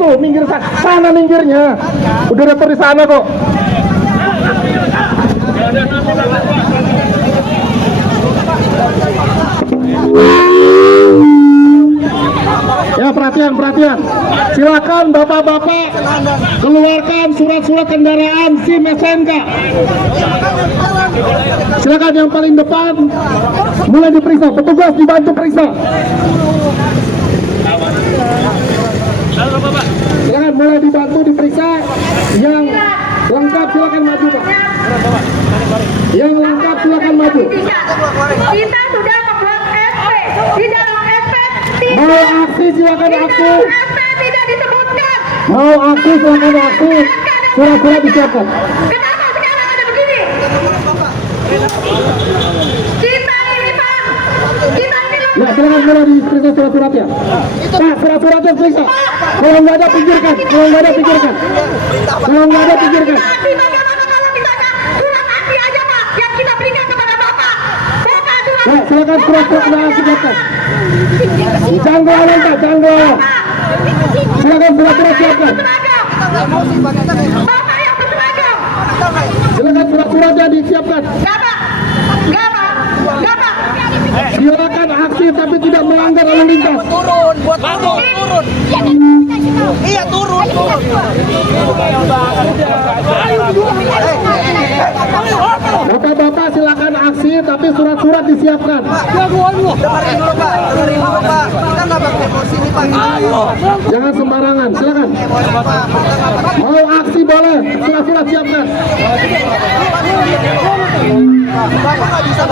Tuh, minggir sana minggirnya. Udah retor di sana kok. Ya, perhatian. Silakan bapak-bapak keluarkan surat-surat kendaraan SIM STNK. Silakan yang paling depan mulai diperiksa. Petugas dibantu periksa. Silakan mulai dibantu diperiksa. Yang lengkap silakan maju, Pak. Yang lengkap silakan maju. Kita sudah membuat SP di dalam SP Mau aksi silakan aksi. tidak disebutkan. Mau aksi silakan aksi. Surat-surat disiapkan. Kenapa sekarang ada begini? Kita ini Pak, kita ini Ya, silakan mulai diperiksa surat-suratnya. Pak, surat-suratnya periksa. Kalau nggak ada pinggirkan. Tapi bagaimana kalau misalnya surat asli aja Pak yang kita berikan kepada Bapak? Bapak surat Ya, silakan surat-surat kendaraan siapkan. Jangan lengkap, jangan. Silakan surat-surat siapkan. Bapak yang berseragam. Silakan surat-suratnya disiapkan. Enggak Pak. Silakan aksi tapi tidak melanggar lalu lintas. Turun. Iya, turun. Bapak-bapak silakan aksi tapi surat-surat disiapkan. Dengerin dulu, Pak. Kita nggak pakai emosi nih, Pak. Jangan sembarangan, silakan. Mau aksi boleh, surat-surat siapkan. Bapak nggak bisa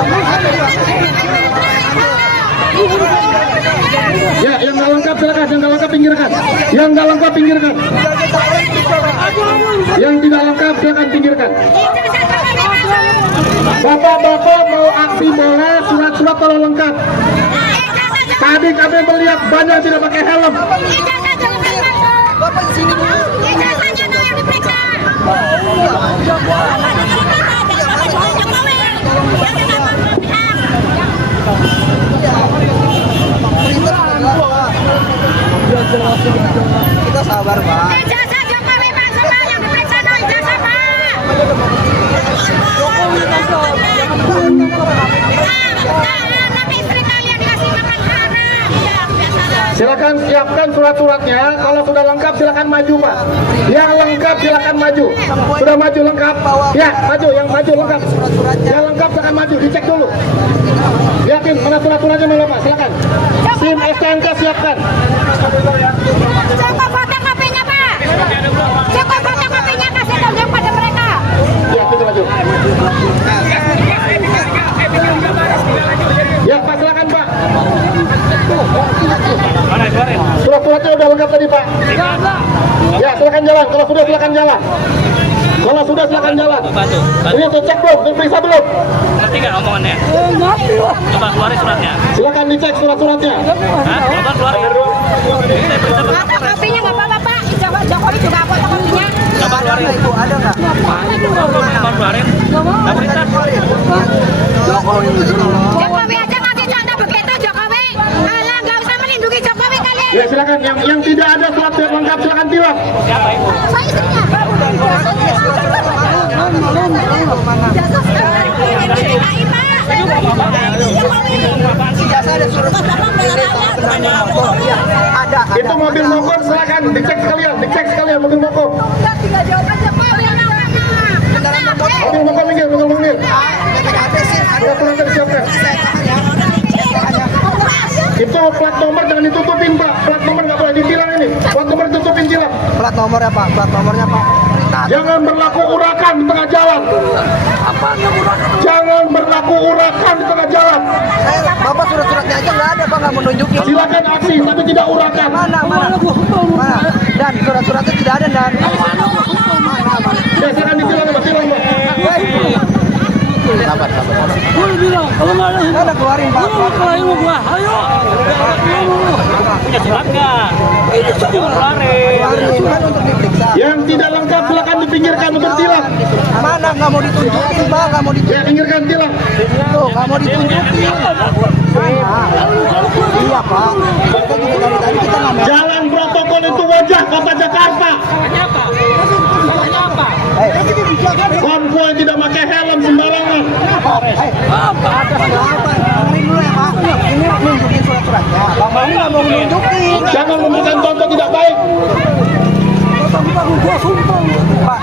Ya, yang nggak lengkap silakan, yang nggak lengkap pinggirkan. Yang nggak lengkap pinggirkan. Yang tidak lengkap silakan pinggirkan. Bapak-bapak mau aksi boleh, surat-surat kalau lengkap. Tadi kami melihat banyak yang tidak pakai helm. Bapak di sini dulu. Kita sabar, Pak. Ijazah Jokowi Pak, semua yang diperiksa no ijazah Pak. Nanti istri kalian dikasih makan haram. Ya, biasa. Silakan siapkan surat-suratnya. Kalau sudah lengkap silakan maju, Pak. Yang lengkap silakan maju. Sudah maju lengkap? Ya, maju. Yang maju lengkap. Yang lengkap silakan maju. Dicek dulu. Yakin mana surat-suratnya mana, Pak? Silakan. SIM STNK siapkan. Cukup fotokopinya Pak. Cukup fotokopinya kasih tunjuk pada mereka. Ya, itu maju. Ya, Pak, silakan, Pak. Surat-suratnya udah lengkap tadi, Pak. Ya, silakan jalan. Kalau sudah silakan jalan. Kalau sudah silakan jalan. Ini tuh cek belum? Diperiksa belum? Ngerti nggak omongannya? Coba keluarin suratnya. Silakan dicek surat-suratnya. Hah? Coba keluarin. Ini saya periksa benar. Fotokopinya nggak apa-apa Pak. Jokowi juga fotokopinya. Coba keluarin. Itu ada nggak? Coba keluarin. Kita periksa. Jokowi aja ngasih contoh begitu Jokowi. Alah nggak usah melindungi Jokowi kalian. Ya, silakan. Yang tidak ada surat yang lengkap silakan tilang. Siapa itu? Saya istrinya. Ijazah ada surat. Ada. Itu mobil mogok silakan dicek sekalian mobil mogok. Mobil mogok minggir. Surat-suratnya disiapkan. Itu plat nomor jangan ditutupin, Pak. Plat nomor nggak boleh ditilang ini. Plat nomor ditutupin tilang. Plat nomornya, Pak. Jangan berlaku urakan di tengah jalan. Jangan berlaku urakan di tengah jalan. Bapak surat-suratnya aja nggak ada, Pak. Nggak mau nunjukin. Silakan aksi tapi tidak urakan. Mana? Dan surat-suratnya tidak ada, Dan. Ya, silakan ditilang, Pak. Tilang, Pak. Sabar. Ada keluarin, Pak. Punya surat nggak? Keluarin. Kan untuk diperiksa. Yang tidak lengkap silakan dipinggirkan untuk tilang. Mana? Nggak mau ditunjukin, Pak. Nggak mau ditunjukin. Ya, pinggirkan tilang. Tuh, nggak mau ditunjukin. Iya, Pak. Kita juga dari tadi kita nggak mau. Jalan protokol itu wajah, kata Jangan memberikan contoh tidak baik. Pak.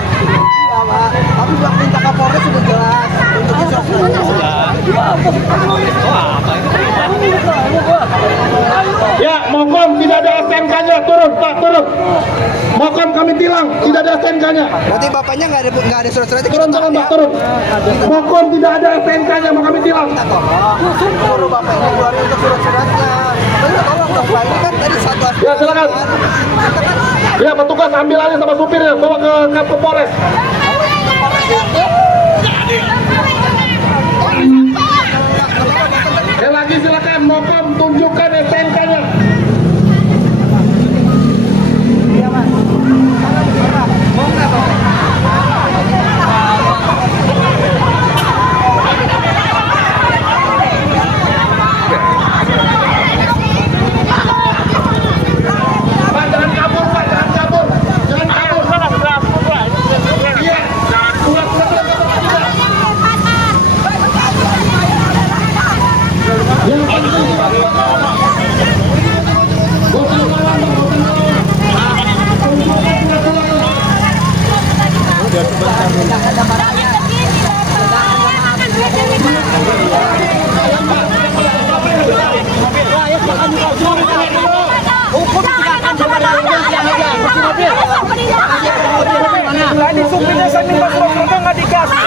Iya, Pak. Tapi Pak perintah Kapolres sudah jelas. Tunjukin surat-suratnya. Ya, Mokom tidak ada STNK-nya, turun Pak, turun. Mokom kami tilang, tidak ada STNK-nya. Berarti bapaknya nggak ada surat-suratnya. Turun, turun Pak, turun. Mokom tidak ada STNK-nya, mau kami tilang. Kalau bapak ini keluarin untuk surat-suratnya. Tapi tolong dong Pak, ini kan tadi satu aspek. Ya, silakan. Ya, petugas ambil alih sama supirnya, bawa ke Polres. Ya lagi silakan, Mokom tunjukkan STNK-nya. Iya Mas. Mau nggak Bapak? Pak, jangan kabur, Pak, jangan kabur. Jangan kabur. Iya, pulang. Yang penting supirnya saya minta surat-suratnya nggak dikasih.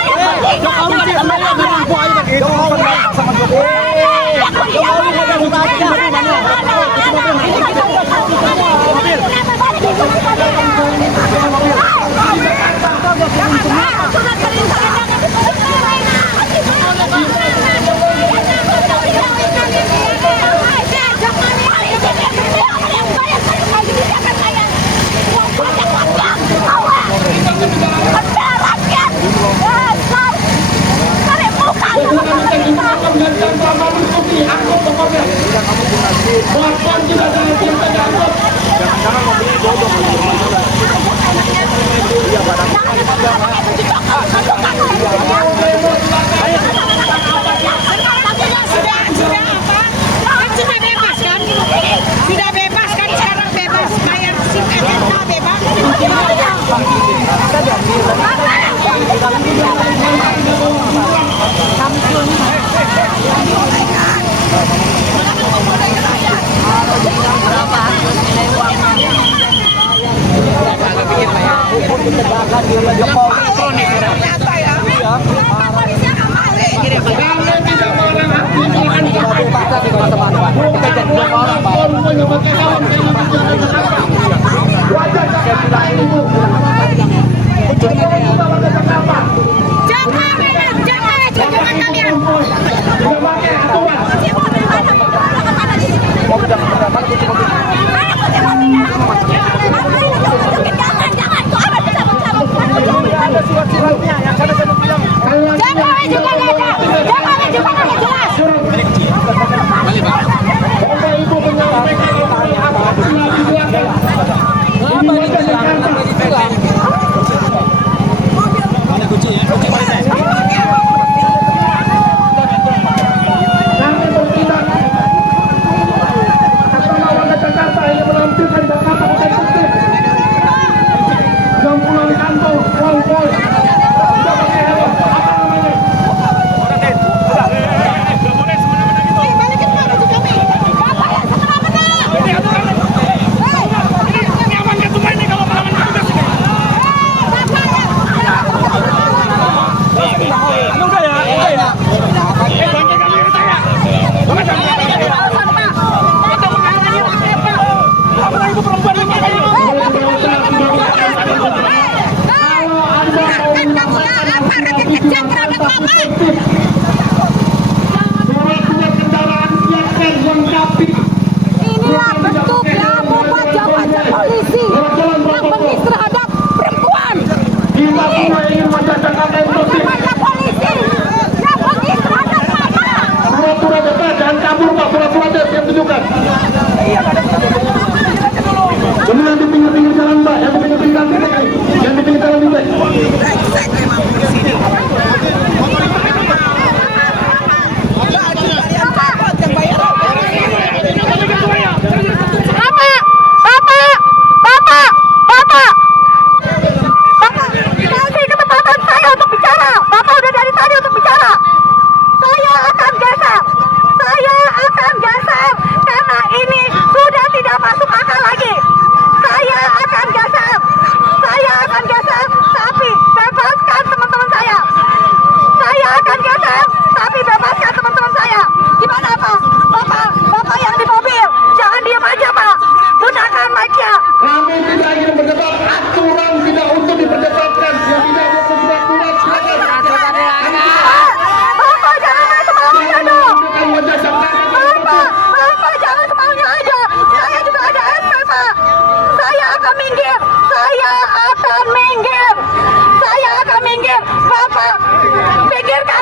Sudah bebas kan, sekarang bebas bayar SIM SNK bebas. Bapak Ibu menyampaikan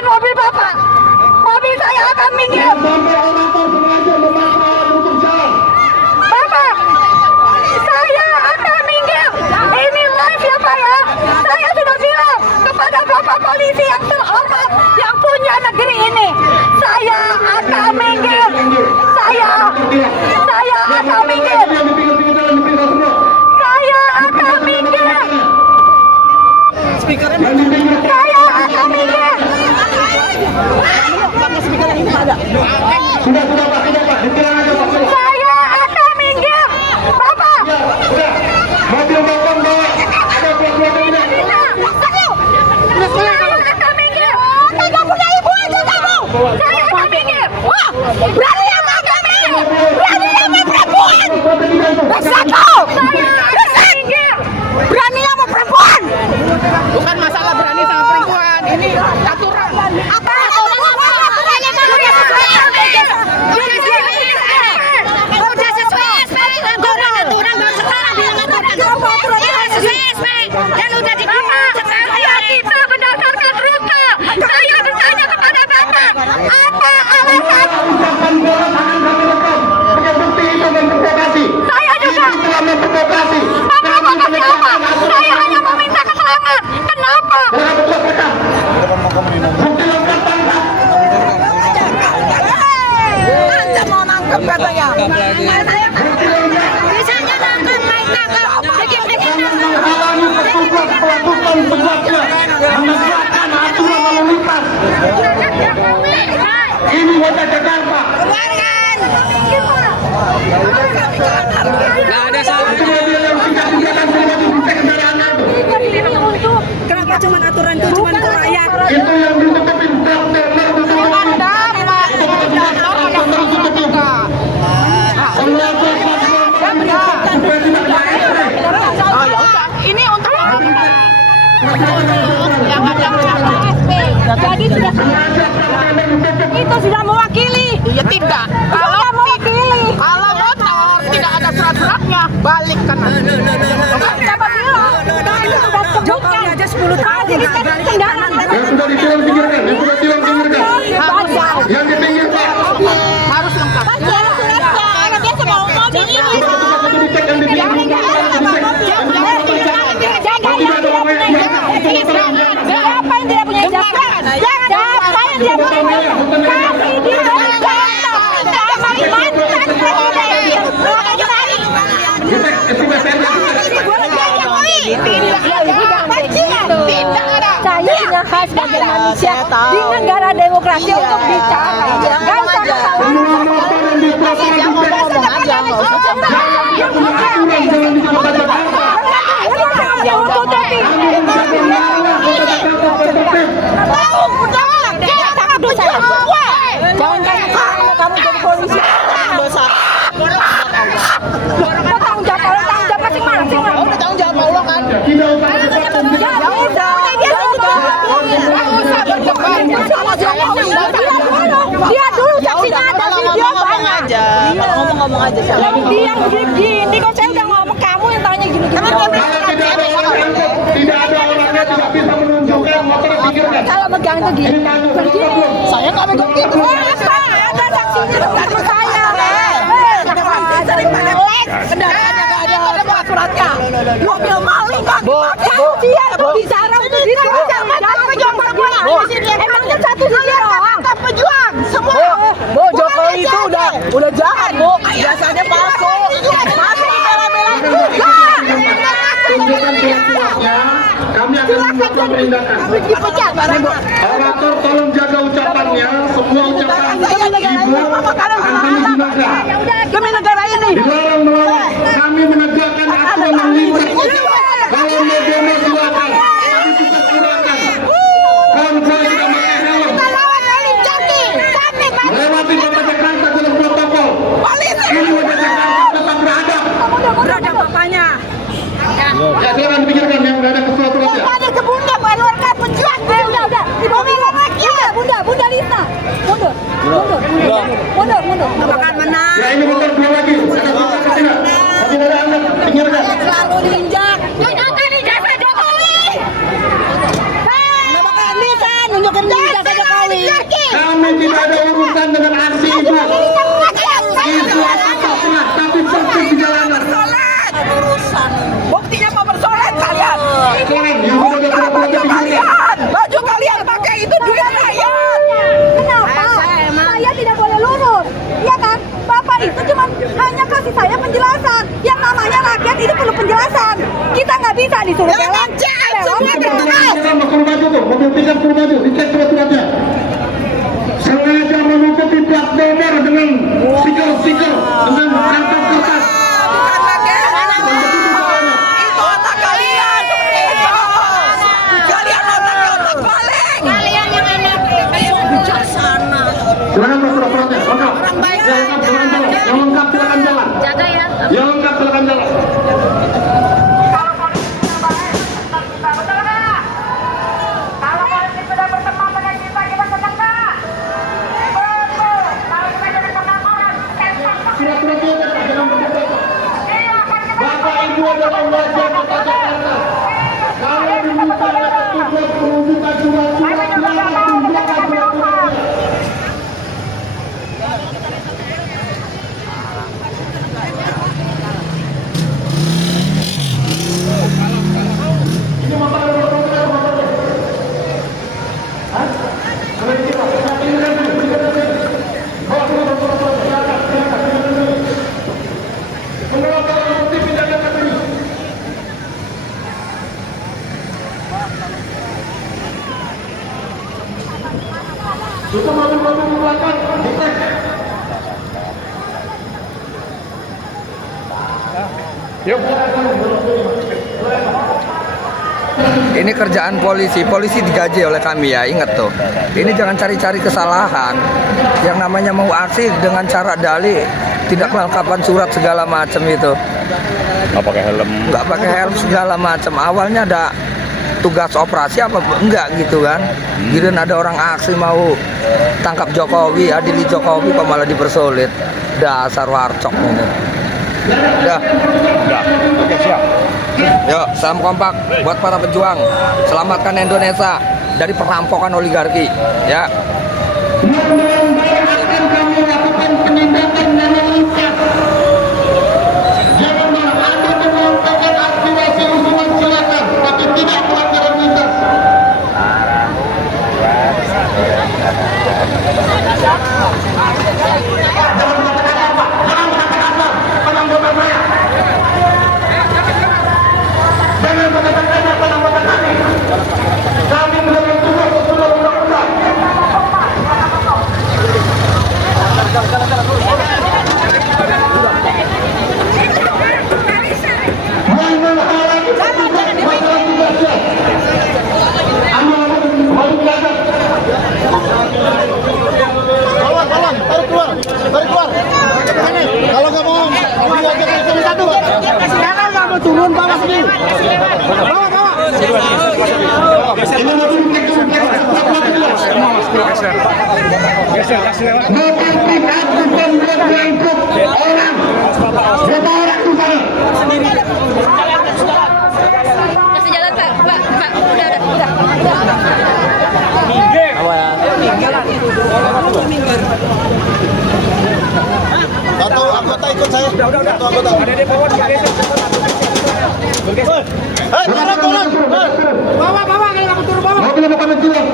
mobil Bapak. Mobil saya akan minggir. Sampai orator sengaja memaksa untuk jalan. Bapak, saya akan minggir. Ini live ya Pak ya. Saya sudah bilang kepada Bapak polisi yang terhormat yang punya negeri ini. Saya akan minggir. Saya akan minggir. Saya akan minggir. Saya akan minggir. Sudah Pak, ditilang aja Pak. Saya akan minggir. Bapak. Sudah. Mobil Bapak bawa. Ada plat-platnya ini. Saya akan minggir. Tidak punya ibu aja kamu. Saya akan minggir. Wah, berani yang akan minggir. Berani yang perempuan. Bersatu. Saya akan minggir. Berani yang perempuan. Bukan masalah berani sama perempuan, ini aturan. Apa aturannya? Udah sesuai SP. Aturan baru sekarang bilang aturan. Iya sesuai SP. Dan udah dibilang sekarang kita berdasarkan rute. Saya bertanya kepada Bapak, apa alasan? Ucapan bola tangan kami rekam. Punya bukti itu memprovokasi. Saya juga. Ini telah memprovokasi. Bapak mau kasih apa? Saya hanya meminta keterangan. Kenapa? Bola betul rekam. Bukti lengkap tangkap. Anda mau nangkep katanya. Bisanya nangkep, main tangkap. Menghalangi petugas melakukan tugasnya. Menegakkan aturan lalu lintas. Ini wajah Jakarta. Nggak ada salah. Itu mobil yang tidak gunakan selama bukti kendaraan itu. Kenapa cuma aturan itu cuma untuk rakyat? Itu yang ditutupin truk trailer ditutupin. Terus ditutupin. Pengatur supaya tidak ada Ini untuk yang ada jadi sudah itu sudah mewakili. Ya tidak. Kalau mewakili. Kalau motor tidak ada surat-suratnya, balikkan. Siapa bilang? Sudah sebutkan aja 10 tahun kendaraan. yang sudah ditilang pinggirkan, yang sudah tilang pinggirkan, yang di pinggir Pak. Harus lengkap. Karena biasa mau mobil ini. Satu-satu dicek yang di pinggir, dicek. Siapa yang tidak punya ijazah? Siapa yang tidak punya ijazah? Kasih dia ijazah. Sama mantan presiden. Dicek, estimasi saya. Tidak ada. Saya punya hak sebagai manusia di negara demokrasi untuk bicara. Gak usah Semua motor yang di pelataran Jangan kamu jadi polisi. Tanggung jawab masing-masing. Udah tanggung jawab Allah kan. tidak usah Dia dulu saksinya ada video banyak. Ngomong aja. Dia yang gini kok saya udah ngomong kamu yang tanya gini-gini. tidak ada orangnya tidak bisa menunjukkan motor dipinggirkan. Kalau megang itu gini. Begini. Saya nggak megang gitu. Ada saksinya bukan saya. Sering pakai les. Kendaraannya nggak ada suratnya. Mobil maling kan. Dia bicara untuk diri. Emangnya satu saja doang. Pejuang semua. Bu, Jokowi itu udah jahat, Bu. Biasanya palsu. Masih bela-bela juga. Tunjukkan surat-suratnya, kami akan melakukan penindakan. Orator tolong jaga ucapannya, semua ucapan ibu akan kami gunakan. Demi negara ini. Dilarang melawan, kami menegakkan aturan yang lintas. Kalau mau demo silakan, kami juga gunakan. Konvoy tidak pakai helm. Lewati kota Jakarta dalam protokol. Ini wajah Jakarta tetap beradab. Berada bapaknya. Ya silakan dipikirkan yang nggak ada surat-suratnya. Ada ke Bunda mengeluarkan pejuang. Udah. Di mobil anaknya. Bunda Lisa. Mundur. Akan menang. Ya ini motor dua lagi. Ada surat ke sini. Masih ada anda, pinggirkan. Selalu diinjak. Tunjukkan ijazah Jokowi. Nggak bakal bisa nunjukin ijazah Jokowi. disuruh belok. Suruh maju tuh, mobil pick-up suruh maju, dicek surat-suratnya. Sengaja menutupi plat nomor dengan stiker-stiker, dengan kantong kertas. Itu otak kalian seperti itu. Kalian otak balik. Kalian yang anak bijaksana. Silakan surat-suratnya, lengkap. Yang lengkap silakan jalan. Jaga ya. Yang lengkap silakan jalan. Bapak Ibu adalah wajah kota Jakarta. Kalau diminta oleh petugas menunjukkan surat-surat, silakan tunjukkan surat-suratnya. Ini Bapak ada berapa orang? Hah? Kalau di sini, Pak, ini kan dulu, ini kan dulu. Bawa dulu surat-suratnya, silakan, silakan. Menolak barang bukti pidana katanya. Itu mobil-mobil di belakang, dicek. Ini kerjaan polisi, polisi digaji oleh kami ya, ingat tuh. Ini jangan cari-cari kesalahan. Yang namanya mau aksi dengan cara dalih, tidak kelengkapan surat segala macam itu. Nggak pakai helm. Nggak pakai helm segala macam. Awalnya ada tugas operasi apa enggak gitu kan. Giliran ada orang aksi mau tangkap Jokowi, adili Jokowi kok malah dipersulit. Dasar warcok ini. Udah. Oke, siap. Yuk, salam kompak buat para pejuang. Selamatkan Indonesia dari perampokan oligarki. Ya. Akan kami lakukan penindakan yang lengkap. Jangan ada menyampaikan aspirasi usulan silakan, tapi tidak pelanggaran lintas. Jangan mengatakan apa, jangan mengatakan apa, penanggota saya. Jangan mengatakan apa, penanggota kami. Kami mendapat tugas sesuai undang-undang. Menghalangi masalah tugasnya. Ambil kembali ke atas. Tolong, tarik keluar. Kalau nggak mau, satu. Sekarang nggak mau turun, bawa sini. Bawa. Ini mobil pick-up bukan buat mengangkut orang. Berapa orang di sana? Kasih jalan Pak. Pak, udah. Satu anggota ikut saya. Satu anggota. Ada di bawah bergeser. Turun. Bawa kalau kamu turun bawa. Mobil bukan menjual.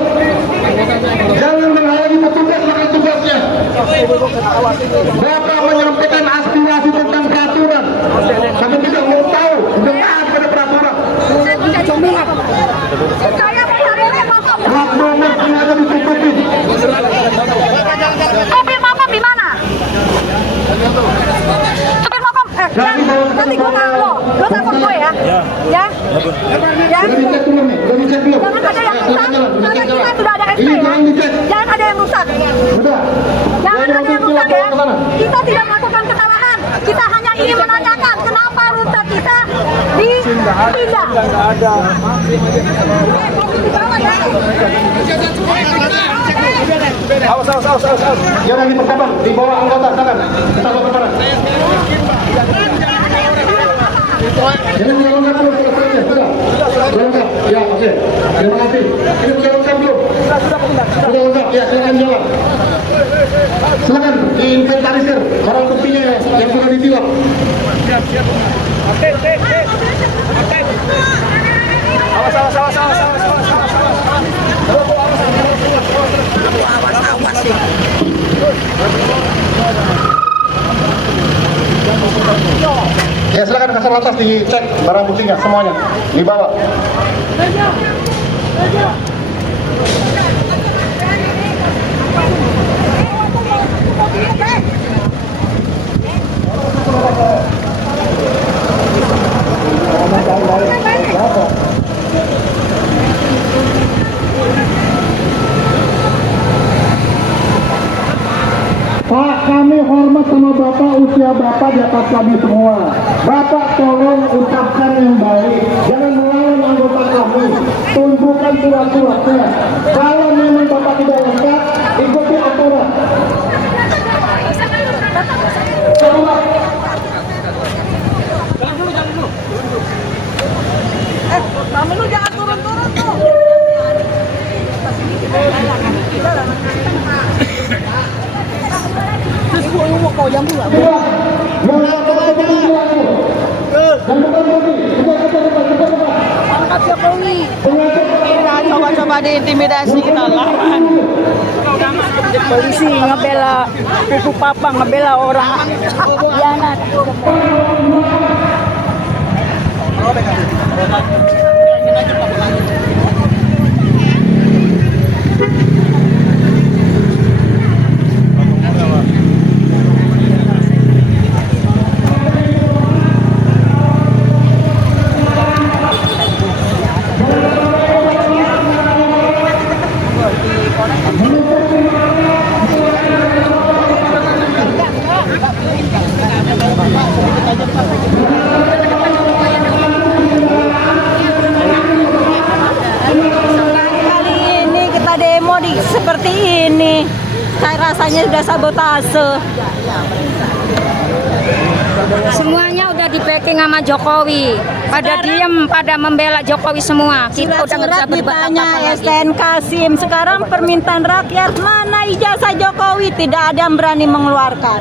Jangan menghalangi petugas melakukan tugasnya. Bapak menyampaikan aspirasi tentang peraturan. Tapi tidak mau tahu dengar pada peraturan. Saya mencari Bapak. Plat nomor sengaja ditutupi. Supir Bapak di mana? Supir Bapak, nanti gue nggak lo telepon gue ya. Ya. Udah dicek dulu nih, udah dicek dulu. Jangan ada yang rusak, karena kita sudah ada SP Ini ya. jangan dicek. Jangan ada yang rusak. Udah. Jangan ada yang rusak ya. Ke sana. Kita tidak melakukan kesalahan. Kita hanya ingin menanyakan kenapa rute kita dipindah. Awas. Jangan dipercepat, dibawa anggota, tangan. Kita bawa ke mana? Jangan dilonggar dulu selesai, sudah. Lengkap, ya oke. Terima kasih. Ini sudah lengkap belum? Sudah lengkap, ya silakan jalan. Silakan diinventarisir barang buktinya yang sudah ditilang. Awas. Ya silakan kasar lantas dicek barang buktinya semuanya dibawa. Pak, kami hormat sama Bapak, usia Bapak di atas kami semua. Bapak tolong ucapkan yang baik, jangan melawan anggota kami. Tunjukkan surat-suratnya. Kalau memang Bapak tidak lengkap, ikuti aturan. Kamu lu jangan turun-turun tuh. Terus mau kau jam pula. Angkat Jokowi. Coba-coba diintimidasi kita lawan. Polisi ngebela kuku papa, ngebela orang khianat. Kali ini kita demo seperti ini, kayak rasanya sudah sabotase. Semuanya udah di packing sama Jokowi. Pada diem, pada membela Jokowi semua. Kita udah nggak bisa Surat berbuat ditanya apa-apa lagi. STNK SIM. Sekarang permintaan rakyat, mana ijazah Jokowi? Tidak ada yang berani mengeluarkan.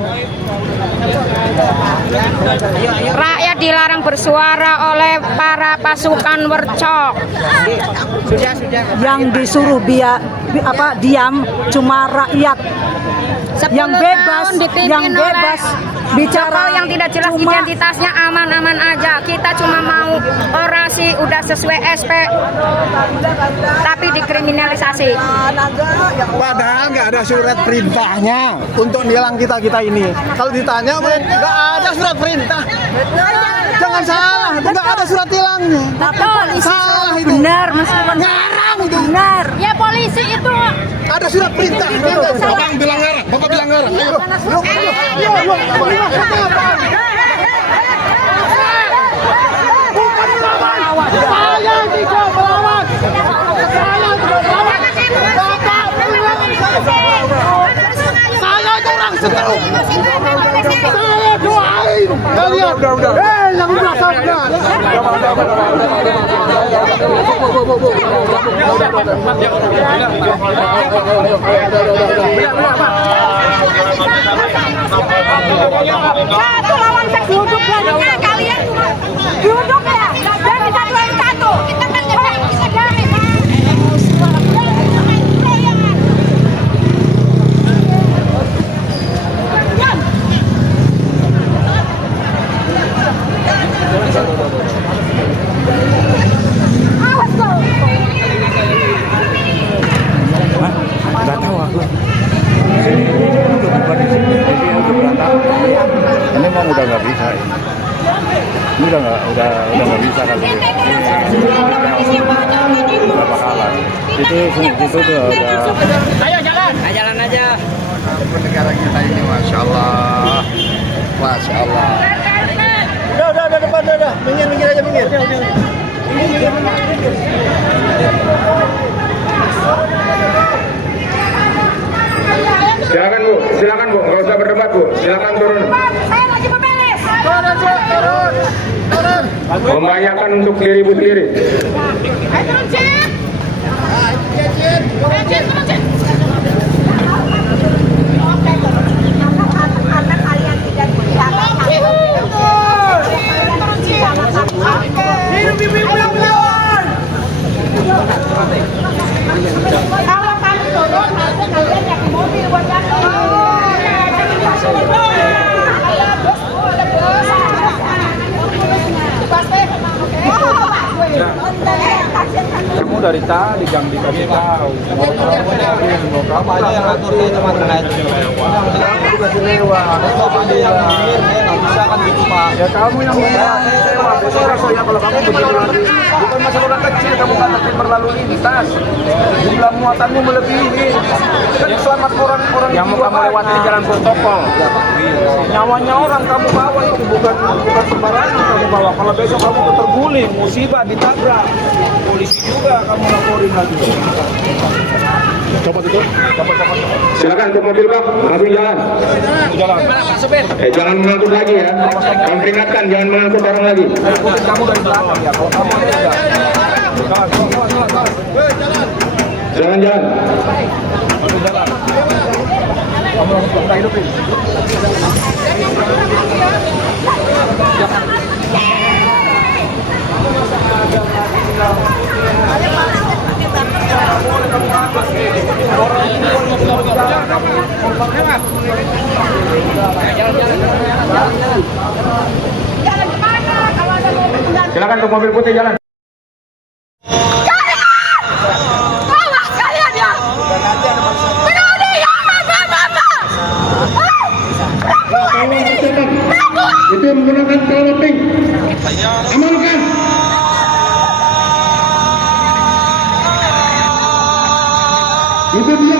Rakyat dilarang bersuara oleh para pasukan wercok. Yang disuruh diam cuma rakyat. 10 Yang bebas, tahun dipimpin yang oleh bebas bicara Jokowi yang tidak jelas cuma identitasnya, aman-aman aja. Kita cuma mau orasi udah sesuai SP, tapi dikriminalisasi. Padahal nggak ada surat perintahnya untuk nilang kita ini. Kalau ditanya, nggak ada surat perintah. Jangan salah, nggak ada surat tilangnya. Salah itu. benar, meskipun Ngarang itu. benar. Ya polisi itu Ada surat perintah. Bapak bilang ngarang, Bapak bilang ngarang. Ayo. Saya tidak melawan. Saya tidak melawan. Bapak saya itu orang seteru. Saya doain kalian. Yang udah sabar. satu lawan satu, duduk banyak kalian cuma duduk ya, dan bisa 2-1. Kita kan nggak bisa damai. Nggak tahu aku. Sini untuk bukan di sini, jadi untuk berantakan. Ini memang udah nggak bisa. Ini udah nggak bisa kali ini. Udah bakalan. Itu tuh udah. Ayo jalan. Jalan aja. Negara kita ini, masya Allah, masya Allah. Udah depan udah. Minggir aja minggir. Silakan Bu, nggak usah berdebat Bu, silakan turun. Saya lagi memberes. Turun. Membahayakan untuk diri ibu sendiri. Ayo turun, Cik. Cik, turun, Cik. Karena kalian tidak bicara. Kalau kalian turun, nanti kalian yang mobil buat jatuh. dari tadi jam dikasih tahu. Kamu aja yang atur saya cuma naik. Dikasih lewat. Kamu aja yang mikir, saya nggak bisa kan gitu Pak. Ya kamu yang lewat. Besok rasanya kalau kamu begitu lagi. Bukan masalah orang kecil, kamu kan nanti berlalu lintas. Jumlah muatanmu melebihi. Kan selamat orang-orang yang mau kamu lewati jalan protokol. Nyawanya orang kamu bawa itu bukan sembarangan kamu bawa. Kalau besok kamu terguling, musibah, ditabrak, polisi juga kamu laporin lagi. Copot itu, copot. Silakan untuk mobil Bang, langsung jalan. Jangan mengangkut lagi ya. Kami peringatkan jangan mengangkut orang lagi. Kamu dari belakang ya, kalau kamu tidak. Jangan jalan. Kamu langsung kita hidupin. Silakan untuk mobil putih jalan. Awas kalian ya! Berani ya, Bapak! Itu yang menggunakan peluru pink. Amankan. Itu dia